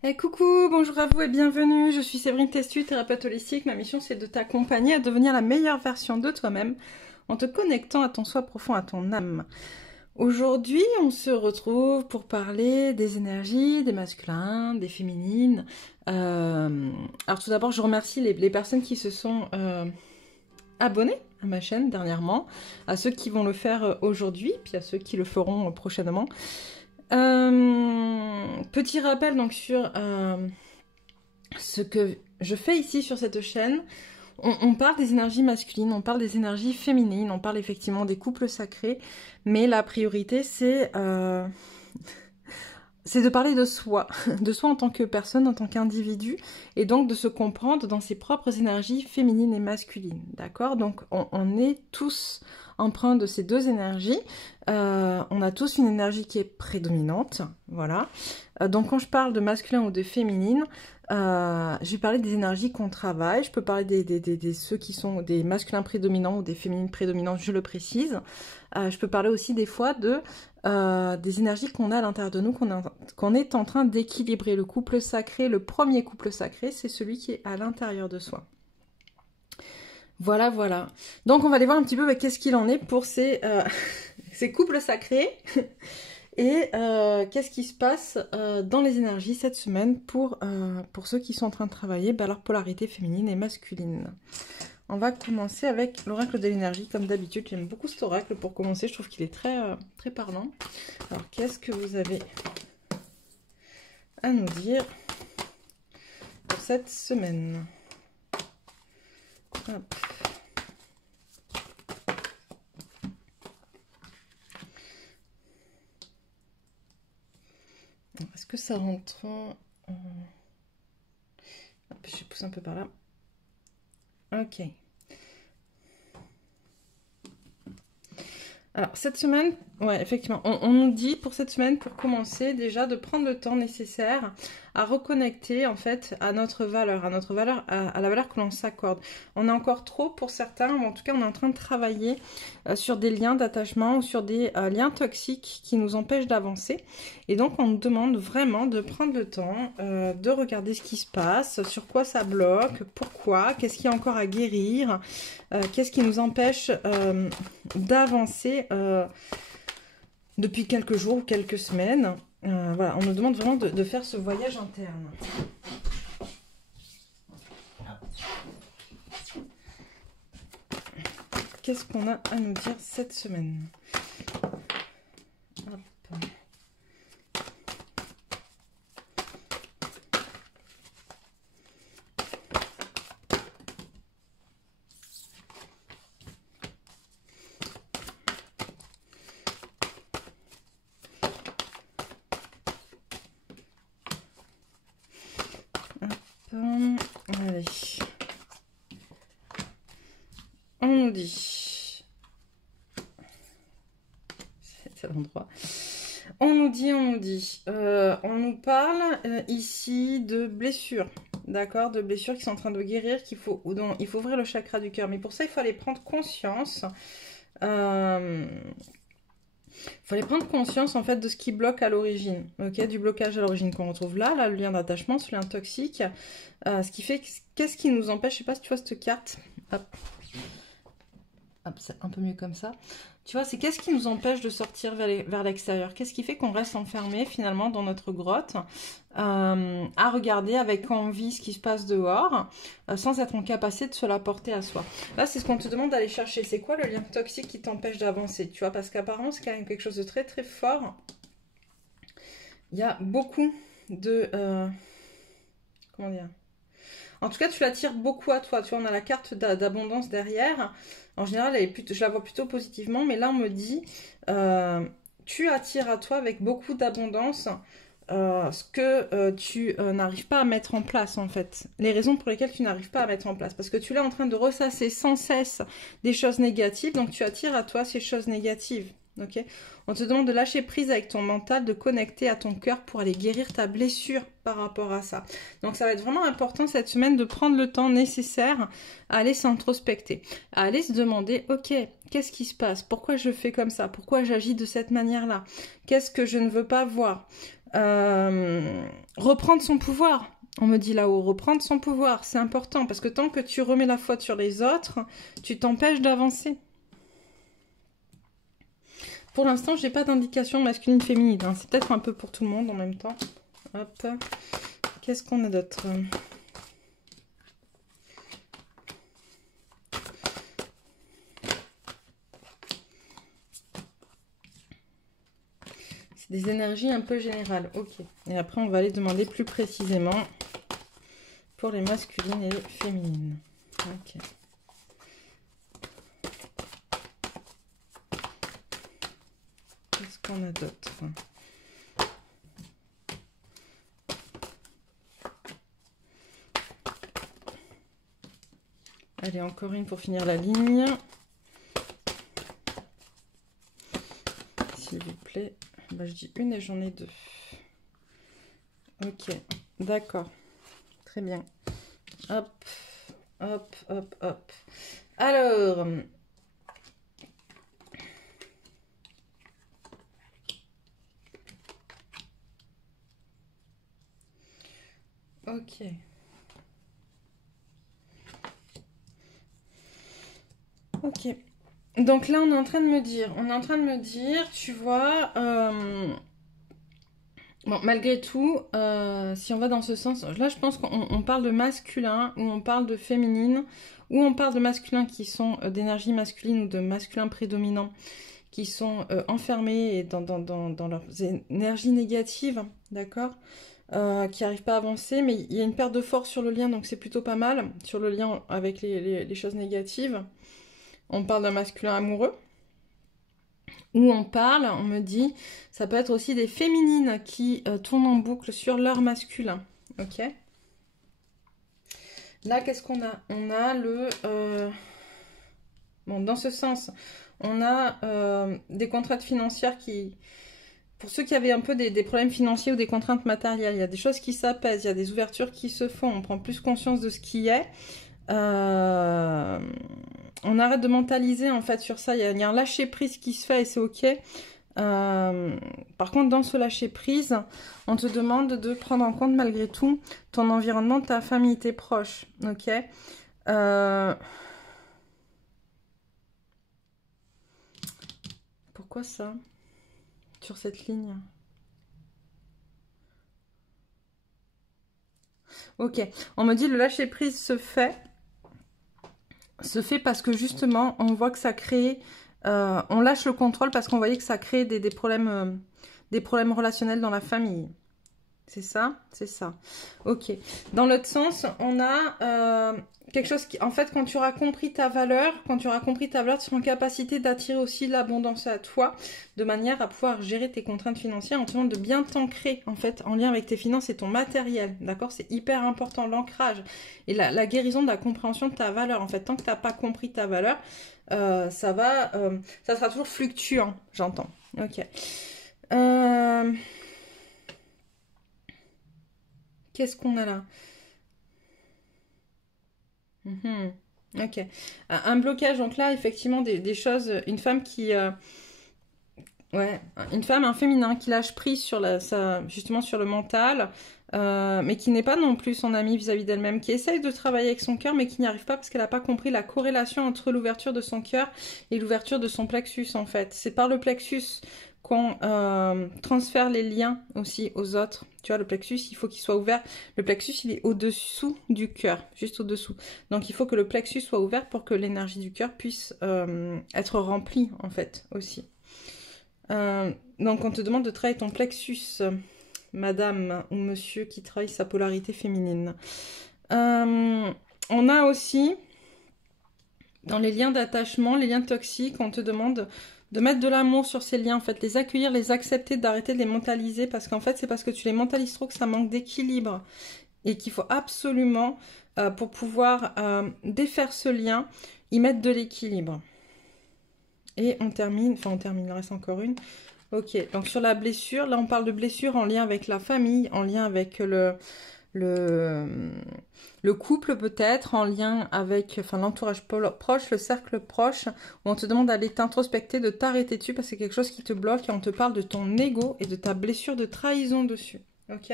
Coucou, bonjour à vous et bienvenue, je suis Séverine Testu, thérapeute holistique. Ma mission c'est de t'accompagner à devenir la meilleure version de toi-même en te connectant à ton soi profond, à ton âme. Aujourd'hui, on se retrouve pour parler des énergies, des masculins, des féminines. Alors tout d'abord, je remercie les personnes qui se sont abonnées à ma chaîne dernièrement, à ceux qui vont le faire aujourd'hui, puis à ceux qui le feront prochainement. Petit rappel donc sur ce que je fais ici sur cette chaîne. On parle des énergies masculines, on parle des énergies féminines, on parle effectivement des couples sacrés, mais la priorité c'est de parler de soi en tant que personne, en tant qu'individu, et donc de se comprendre dans ses propres énergies féminines et masculines, d'accord? Donc on est tous empreints de ces deux énergies, on a tous une énergie qui est prédominante, voilà. Donc quand je parle de masculin ou de féminine, je vais parler des énergies qu'on travaille, je peux parler des ceux qui sont des masculins prédominants ou des féminines prédominantes, je le précise. Je peux parler aussi des fois des énergies qu'on a à l'intérieur de nous, qu'on est en train d'équilibrer. Le couple sacré, le premier couple sacré, c'est celui qui est à l'intérieur de soi. Voilà, voilà. Donc on va aller voir un petit peu qu'est-ce qu'il en est pour ces couples sacrés. Et qu'est-ce qui se passe dans les énergies cette semaine pour ceux qui sont en train de travailler leur polarité féminine et masculine. On va commencer avec l'oracle de l'énergie, comme d'habitude. J'aime beaucoup cet oracle pour commencer, je trouve qu'il est très, très parlant. Alors, qu'est-ce que vous avez à nous dire pour cette semaine? Hop. Est-ce que ça rentre Hop, je pousse un peu par là. Ok. Alors, cette semaine, ouais, effectivement, on nous dit pour cette semaine, pour commencer, déjà de prendre le temps nécessaire à reconnecter, en fait, à notre valeur, à la valeur que l'on s'accorde. On est encore trop, pour certains, ou en tout cas, on est en train de travailler sur des liens d'attachement ou sur des liens toxiques qui nous empêchent d'avancer. Et donc, on nous demande vraiment de prendre le temps de regarder ce qui se passe, sur quoi ça bloque, pourquoi, qu'est-ce qu'il y a encore à guérir, qu'est-ce qui nous empêche d'avancer depuis quelques jours ou quelques semaines. Voilà, on nous demande vraiment de faire ce voyage interne. Qu'est-ce qu'on a à nous dire cette semaine? Hop. Allez. On nous dit. C'est l'endroit. On nous dit. On nous parle ici de blessures. D'accord? De blessures qui sont en train de guérir, il faut ouvrir le chakra du cœur. Mais pour ça, il faut aller prendre conscience. Il fallait prendre conscience en fait de ce qui bloque à l'origine, ok, du blocage à l'origine qu'on retrouve là, le lien d'attachement, ce lien toxique, ce qui fait, qu'est-ce qui nous empêche, je sais pas si tu vois cette carte, hop, c'est un peu mieux comme ça, tu vois, c'est qu'est-ce qui nous empêche de sortir vers l'extérieur, qu'est-ce qui fait qu'on reste enfermé finalement dans notre grotte, à regarder avec envie ce qui se passe dehors, sans être en capacité de se l'apporter à soi. Là, c'est ce qu'on te demande d'aller chercher. C'est quoi le lien toxique qui t'empêche d'avancer? Tu vois, parce qu'apparemment, c'est quand même quelque chose de très très fort. Il y a beaucoup de... comment dire? En tout cas, tu l'attires beaucoup à toi. Tu vois, on a la carte d'abondance derrière. En général, je la vois plutôt positivement. Mais là, on me dit, tu attires à toi avec beaucoup d'abondance ce que tu n'arrives pas à mettre en place, en fait. Les raisons pour lesquelles tu n'arrives pas à mettre en place. Parce que tu es en train de ressasser sans cesse des choses négatives. Donc, tu attires à toi ces choses négatives. Okay, on te demande de lâcher prise avec ton mental, de connecter à ton cœur pour aller guérir ta blessure par rapport à ça. Donc ça va être vraiment important cette semaine de prendre le temps nécessaire à aller s'introspecter, à aller se demander, ok, qu'est-ce qui se passe? Pourquoi je fais comme ça? Pourquoi j'agis de cette manière-là? Qu'est-ce que je ne veux pas voir? Reprendre son pouvoir. On me dit là-haut, reprendre son pouvoir, c'est important. Parce que tant que tu remets la faute sur les autres, tu t'empêches d'avancer. Pour l'instant, j'ai pas d'indication masculine-féminine. Hein. C'est peut-être un peu pour tout le monde en même temps. Hop. Qu'est-ce qu'on a d'autre? C'est des énergies un peu générales. Ok. Et après, on va aller demander plus précisément pour les masculines et les féminines. Ok. Qu'est-ce qu'on a d'autre? Allez, encore une pour finir la ligne. S'il vous plaît. Bah, je dis une et j'en ai deux. Ok, d'accord. Très bien. Hop, hop, hop, hop. Alors... Ok. Ok. Donc là, on est en train de me dire, tu vois, bon, malgré tout, si on va dans ce sens, là, je pense qu'on parle de masculin, ou on parle de féminine, ou on parle de masculins qui sont d'énergie masculine ou de masculin prédominant, qui sont enfermés dans leurs énergies négatives, d'accord, qui n'arrivent pas à avancer, mais il y a une perte de force sur le lien, donc c'est plutôt pas mal, sur le lien avec les choses négatives. On parle d'un masculin amoureux. Où on parle, on me dit, ça peut être aussi des féminines qui tournent en boucle sur leur masculin. Ok. Là, qu'est-ce qu'on a? On a le... Bon, dans ce sens, on a des contraintes financières qui... Pour ceux qui avaient un peu des problèmes financiers ou des contraintes matérielles, il y a des choses qui s'apaisent, il y a des ouvertures qui se font, on prend plus conscience de ce qui est. On arrête de mentaliser en fait sur ça, il y a un lâcher prise qui se fait et c'est ok. Par contre, dans ce lâcher prise, on te demande de prendre en compte malgré tout ton environnement, ta famille, tes proches, ok. Pourquoi ça sur cette ligne? Ok, on me dit le lâcher prise se fait parce que justement, on voit que ça crée... on lâche le contrôle parce qu'on voyait que ça crée des problèmes relationnels dans la famille. C'est ça? C'est ça. Ok. Dans l'autre sens, on a quelque chose qui... En fait, quand tu auras compris ta valeur, tu seras en capacité d'attirer aussi l'abondance à toi, de manière à pouvoir gérer tes contraintes financières, en te demandant de bien t'ancrer, en fait, en lien avec tes finances et ton matériel. D'accord? C'est hyper important, l'ancrage et la guérison de la compréhension de ta valeur. En fait, tant que tu n'as pas compris ta valeur, ça sera toujours fluctuant, j'entends. Ok. Qu'est-ce qu'on a là? Ok. Un blocage, donc là, effectivement, des choses... Une femme qui... ouais, une femme, un féminin qui lâche prise sur justement sur le mental, mais qui n'est pas non plus son amie vis-à-vis d'elle-même, qui essaye de travailler avec son cœur, mais qui n'y arrive pas parce qu'elle n'a pas compris la corrélation entre l'ouverture de son cœur et l'ouverture de son plexus, en fait. C'est par le plexus qu'on transfère les liens aussi aux autres. Tu vois, le plexus, il faut qu'il soit ouvert. Le plexus, il est au-dessous du cœur, juste au-dessous. Donc, il faut que le plexus soit ouvert pour que l'énergie du cœur puisse être remplie, en fait, aussi. Donc, on te demande de travailler ton plexus, madame ou monsieur qui travaille sa polarité féminine. On a aussi, dans les liens d'attachement, les liens toxiques, on te demande de mettre de l'amour sur ces liens, en fait, les accueillir, les accepter, d'arrêter de les mentaliser, parce qu'en fait, c'est parce que tu les mentalises trop que ça manque d'équilibre, et qu'il faut absolument, pour pouvoir défaire ce lien, y mettre de l'équilibre. Et on termine, il reste encore une. Ok, donc sur la blessure, là on parle de blessure en lien avec la famille, en lien avec le couple peut-être en lien avec enfin, l'entourage proche, le cercle proche, où on te demande d'aller t'introspecter, de t'arrêter dessus parce que c'est quelque chose qui te bloque et on te parle de ton ego et de ta blessure de trahison dessus. Ok.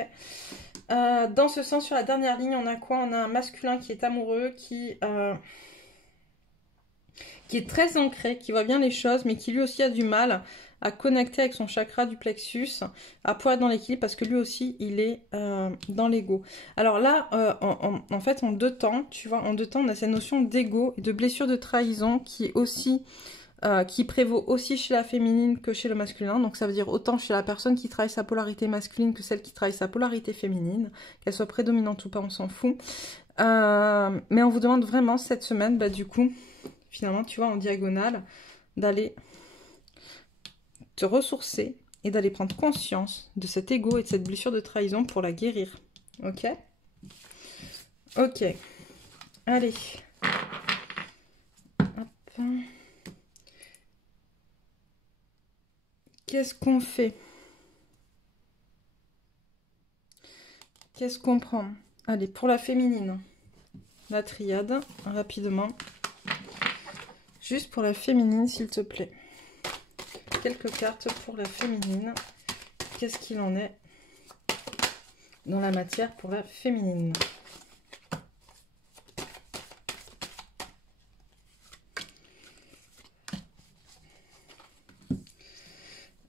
Dans ce sens, sur la dernière ligne, on a quoi? On a un masculin qui est amoureux, qui est très ancré, qui voit bien les choses, mais qui lui aussi a du mal à connecter avec son chakra du plexus, à pouvoir être dans l'équilibre, parce que lui aussi, il est dans l'ego. Alors là, en fait, en deux temps, tu vois, en deux temps, on a cette notion d'ego et de blessure de trahison qui est aussi... qui prévaut aussi chez la féminine que chez le masculin. Donc ça veut dire autant chez la personne qui travaille sa polarité masculine que celle qui travaille sa polarité féminine. Qu'elle soit prédominante ou pas, on s'en fout. Mais on vous demande vraiment cette semaine, bah, du coup, finalement, tu vois, en diagonale, d'aller te ressourcer et d'aller prendre conscience de cet ego et de cette blessure de trahison pour la guérir. Ok? Ok. Allez. Hop. Qu'est-ce qu'on fait? Qu'est-ce qu'on prend? Allez, pour la féminine, la triade, rapidement. Juste pour la féminine, s'il te plaît. Quelques cartes pour la féminine. Qu'est-ce qu'il en est dans la matière pour la féminine?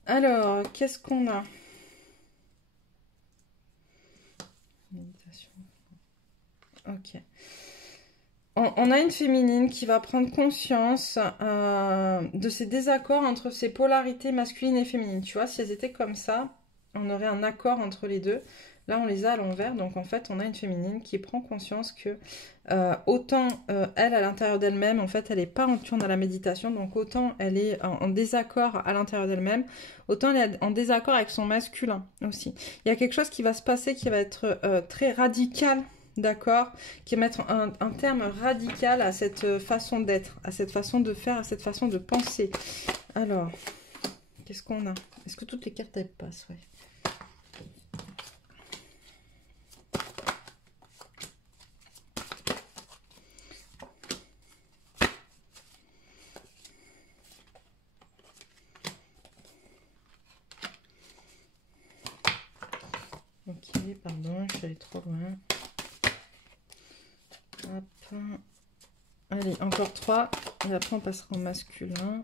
Alors, qu'est-ce qu'on a? Méditation. Ok. On a une féminine qui va prendre conscience de ces désaccords entre ces polarités masculines et féminines. Tu vois, si elles étaient comme ça, on aurait un accord entre les deux. Là, on les a à l'envers. Donc, en fait, on a une féminine qui prend conscience que autant elle, à l'intérieur d'elle-même, en fait, elle n'est pas en tune dans la méditation. Donc, autant elle est en désaccord à l'intérieur d'elle-même, autant elle est en désaccord avec son masculin aussi. Il y a quelque chose qui va se passer qui va être très radical. D'accord, qui va mettre un terme radical à cette façon d'être, à cette façon de faire, à cette façon de penser. Alors, qu'est-ce qu'on a? Est-ce que toutes les cartes elles passent? Ouais. Ok, pardon, je suis allée trop loin. Hop. Allez, encore 3. Et après, on passera au masculin.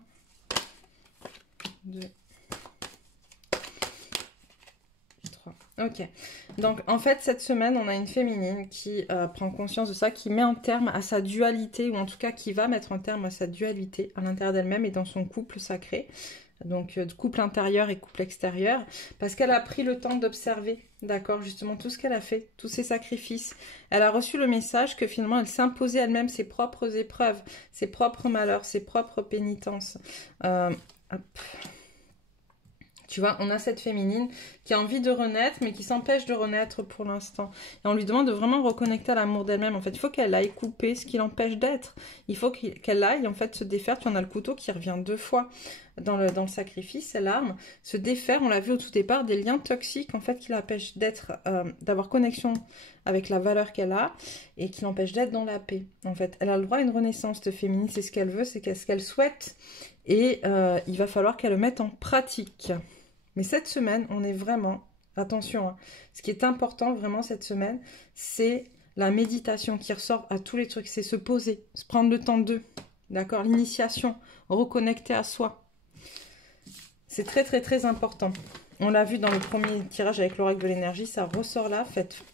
2. 3. Ok. Donc, en fait, cette semaine, on a une féminine qui prend conscience de ça, qui met un terme à sa dualité, ou en tout cas, qui va mettre un terme à sa dualité à l'intérieur d'elle-même et dans son couple sacré. Donc, couple intérieur et couple extérieur. Parce qu'elle a pris le temps d'observer, d'accord, justement, tout ce qu'elle a fait, tous ses sacrifices. Elle a reçu le message que finalement, elle s'imposait elle-même ses propres épreuves, ses propres malheurs, ses propres pénitences. Hop. Tu vois, on a cette féminine qui a envie de renaître, mais qui s'empêche de renaître pour l'instant. Et on lui demande de vraiment reconnecter à l'amour d'elle-même. En fait, il faut qu'elle aille couper ce qui l'empêche d'être. Il faut qu'elle aille, en fait, se défaire. Tu en as le couteau qui revient 2 fois dans le sacrifice, c'est l'arme. Se défaire, on l'a vu au tout départ, des liens toxiques, en fait, qui l'empêchent d'être, d'avoir connexion avec la valeur qu'elle a et qui l'empêchent d'être dans la paix. En fait, elle a le droit à une renaissance de féminine. C'est ce qu'elle veut, c'est ce qu'elle souhaite. Et il va falloir qu'elle le mette en pratique. Mais cette semaine, on est vraiment, attention, hein, ce qui est important vraiment cette semaine, c'est la méditation qui ressort à tous les trucs, c'est se poser, se prendre le temps d'eux, d'accord, l'initiation, reconnecter à soi. C'est très très très important. On l'a vu dans le premier tirage avec l'oracle de l'énergie, ça ressort là,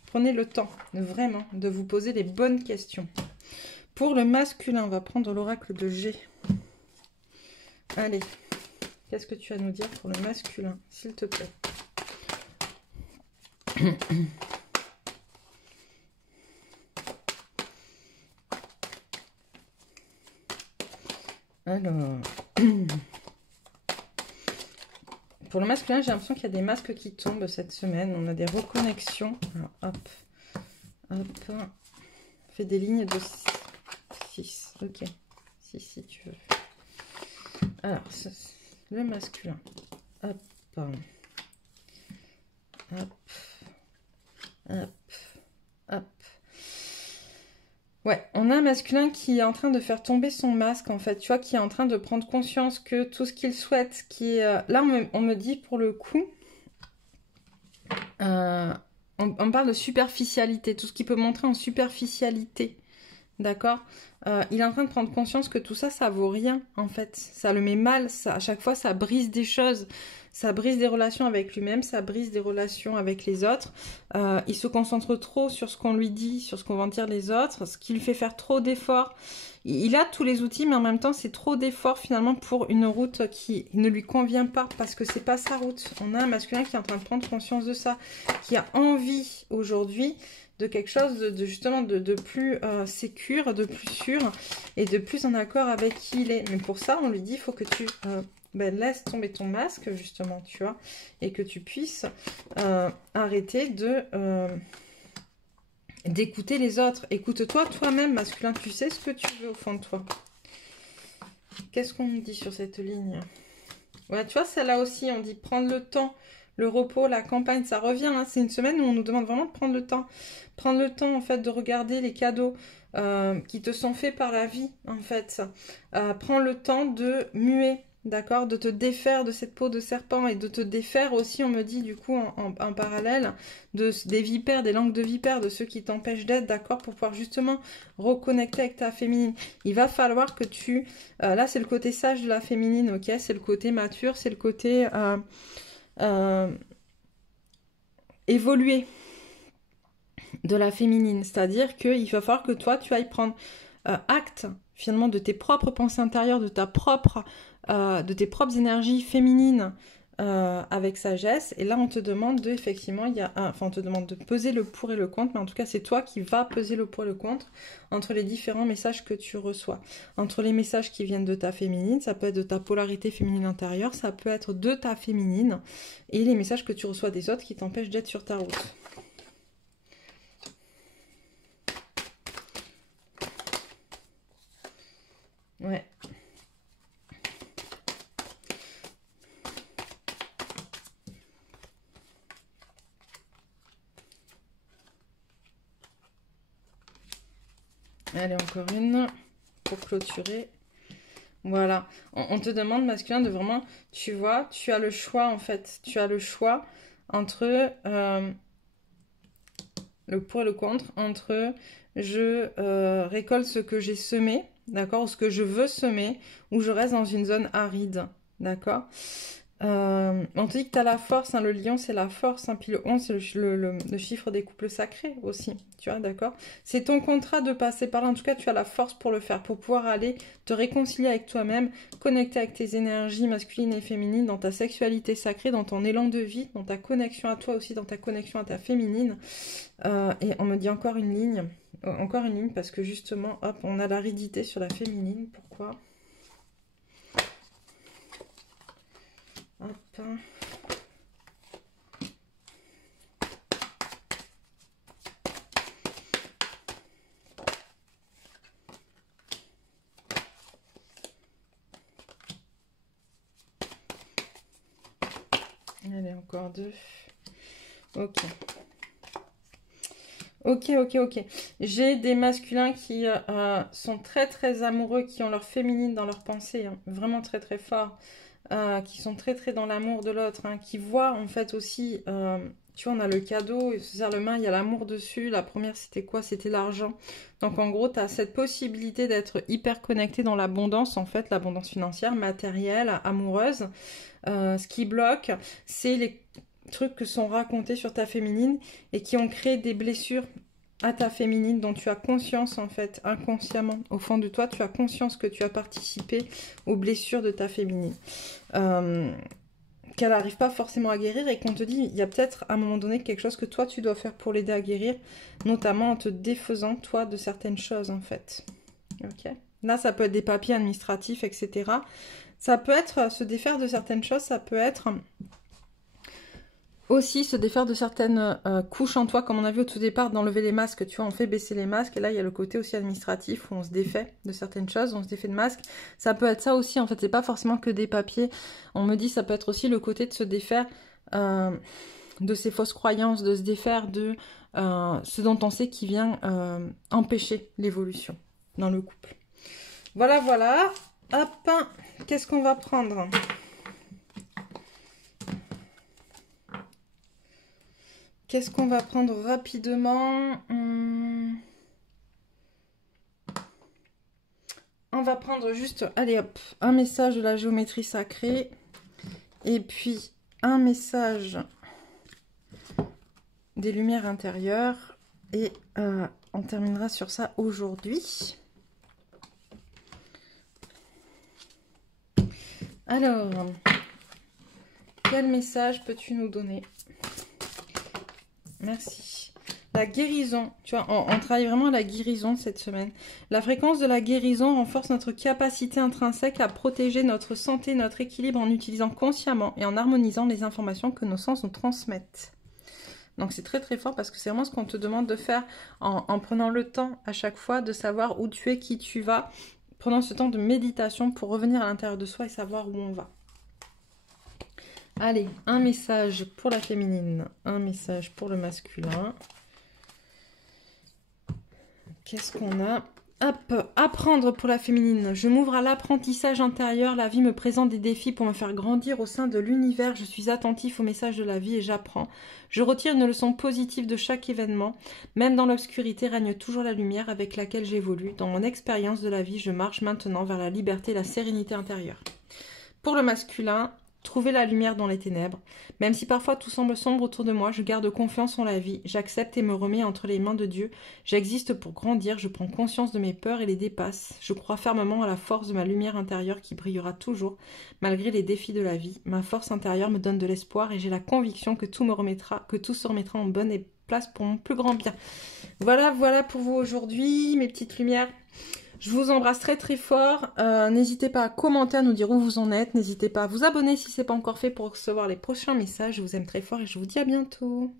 prenez le temps vraiment de vous poser les bonnes questions. Pour le masculin, on va prendre l'oracle de G. Allez. Qu'est-ce que tu as à nous dire pour le masculin, s'il te plaît? Alors, pour le masculin, j'ai l'impression qu'il y a des masques qui tombent cette semaine. On a des reconnexions. Alors, hop, hop. Fais des lignes de 6. Ok, si tu veux. Alors, le masculin. Hop. Hop. Hop. On a un masculin qui est en train de faire tomber son masque, en fait, tu vois, qui est en train de prendre conscience que tout ce qu'il souhaite, qui est... Là, on me dit, pour le coup, on parle de superficialité, tout ce qui peut montrer en superficialité, d'accord. Il est en train de prendre conscience que tout ça, ça vaut rien, en fait. Ça le met mal, ça, à chaque fois, ça brise des choses. Ça brise des relations avec lui-même, ça brise des relations avec les autres. Il se concentre trop sur ce qu'on lui dit, sur ce qu'on va dire les autres, ce qui lui fait faire trop d'efforts. Il a tous les outils, mais en même temps, c'est trop d'efforts finalement pour une route qui ne lui convient pas, parce que c'est pas sa route. On a un masculin qui est en train de prendre conscience de ça, qui a envie aujourd'hui de quelque chose justement de plus sécure, de plus sûr et de plus en accord avec qui il est. Mais pour ça, on lui dit, il faut que tu laisse tomber ton masque, justement, tu vois, et que tu puisses arrêter d'écouter les autres. Écoute-toi toi-même, masculin, tu sais ce que tu veux au fond de toi. Qu'est-ce qu'on nous dit sur cette ligne? Ouais, tu vois, celle-là aussi, on dit prendre le temps. Le repos, la campagne, ça revient. Hein. C'est une semaine où on nous demande vraiment de prendre le temps. Prendre le temps, en fait, de regarder les cadeaux qui te sont faits par la vie, en fait. Prends le temps de muer, d'accord, de te défaire de cette peau de serpent et de te défaire aussi, on me dit, du coup, en parallèle, des vipères, des langues de vipères, de ceux qui t'empêchent d'être, d'accord, pour pouvoir justement reconnecter avec ta féminine. Il va falloir que tu... là, c'est le côté sage de la féminine, ok. C'est le côté mature, c'est le côté... évoluer de la féminine, c'est-à-dire qu'il va falloir que toi tu ailles prendre acte finalement de tes propres pensées intérieures, de tes propres énergies féminines avec sagesse. Et là on te demande de effectivement on te demande de peser le pour et le contre, mais en tout cas c'est toi qui vas peser le pour et le contre entre les différents messages que tu reçois, entre les messages qui viennent de ta féminine, ça peut être de ta polarité féminine intérieure, ça peut être de ta féminine, et les messages que tu reçois des autres qui t'empêchent d'être sur ta route. Ouais. Allez, encore une pour clôturer. Voilà. On te demande, masculin, de vraiment... Tu vois, tu as le choix, en fait. Tu as le choix entre le pour et le contre. Entre je récolte ce que j'ai semé, d'accord, ou ce que je veux semer, ou je reste dans une zone aride, d'accord. On te dit que tu as la force, hein, le lion c'est la force, hein, puis le 11 c'est le chiffre des couples sacrés aussi, tu vois, d'accord. C'est ton contrat de passer par là, en tout cas tu as la force pour le faire, pour pouvoir aller te réconcilier avec toi-même, connecter avec tes énergies masculines et féminines, dans ta sexualité sacrée, dans ton élan de vie, dans ta connexion à toi aussi, dans ta connexion à ta féminine. Et on me dit encore une ligne parce que justement, hop, on a l'aridité sur la féminine, pourquoi ? Hop. Allez, encore deux. Ok. Ok. J'ai des masculins qui sont très très amoureux, qui ont leur féminine dans leur pensée, hein, vraiment très très fort. Qui sont très très dans l'amour de l'autre, hein, qui voient en fait aussi, tu vois, on a le cadeau, il se serre le main, il y a l'amour dessus. La première c'était quoi? C'était l'argent. Donc en gros tu as cette possibilité d'être hyper connecté dans l'abondance, en fait, l'abondance financière, matérielle, amoureuse. Ce qui bloque, c'est les trucs que sont racontés sur ta féminine et qui ont créé des blessures à ta féminine dont tu as conscience, en fait, inconsciemment. Au fond de toi, tu as conscience que tu as participé aux blessures de ta féminine. Qu'elle n'arrive pas forcément à guérir et qu'on te dit, il y a peut-être à un moment donné quelque chose que toi, tu dois faire pour l'aider à guérir, notamment en te défaisant, toi, de certaines choses, en fait. Ok. Là, ça peut être des papiers administratifs, etc. Ça peut être se défaire de certaines choses, ça peut être... aussi se défaire de certaines couches en toi, comme on a vu au tout départ d'enlever les masques, tu vois, on fait baisser les masques, et là il y a le côté aussi administratif où on se défait de certaines choses, on se défait de masques. Ça peut être ça aussi, en fait, c'est pas forcément que des papiers. On me dit ça peut être aussi le côté de se défaire de ces fausses croyances, de se défaire de ce dont on sait qui vient empêcher l'évolution. dans le couple. Voilà, voilà. Hop, qu'est-ce qu'on va prendre? Qu'est-ce qu'on va prendre rapidement? On va prendre juste, allez hop, un message de la géométrie sacrée. Et puis, un message des lumières intérieures. Et on terminera sur ça aujourd'hui. Alors, quel message peux-tu nous donner? Merci. La guérison, tu vois, on travaille vraiment la guérison cette semaine. La fréquence de la guérison renforce notre capacité intrinsèque à protéger notre santé, notre équilibre en utilisant consciemment et en harmonisant les informations que nos sens nous transmettent. Donc c'est très très fort parce que c'est vraiment ce qu'on te demande de faire en prenant le temps à chaque fois de savoir où tu es, qui tu vas, prenant ce temps de méditation pour revenir à l'intérieur de soi et savoir où on va. Allez, un message pour la féminine, un message pour le masculin. Qu'est-ce qu'on a? Hop, apprendre pour la féminine. Je m'ouvre à l'apprentissage intérieur. La vie me présente des défis pour me faire grandir au sein de l'univers. Je suis attentif aux messages de la vie et j'apprends. Je retire une leçon positive de chaque événement. Même dans l'obscurité règne toujours la lumière avec laquelle j'évolue. Dans mon expérience de la vie, je marche maintenant vers la liberté et la sérénité intérieure. Pour le masculin, trouver la lumière dans les ténèbres. Même si parfois tout semble sombre autour de moi, je garde confiance en la vie, j'accepte et me remets entre les mains de Dieu. J'existe pour grandir, je prends conscience de mes peurs et les dépasse. Je crois fermement à la force de ma lumière intérieure qui brillera toujours, malgré les défis de la vie. Ma force intérieure me donne de l'espoir et j'ai la conviction que tout se remettra en bonne place pour mon plus grand bien. Voilà, voilà pour vous aujourd'hui, mes petites lumières. Je vous embrasse très très fort. N'hésitez pas à commenter, à nous dire où vous en êtes. N'hésitez pas à vous abonner si ce n'est pas encore fait pour recevoir les prochains messages. Je vous aime très fort et je vous dis à bientôt.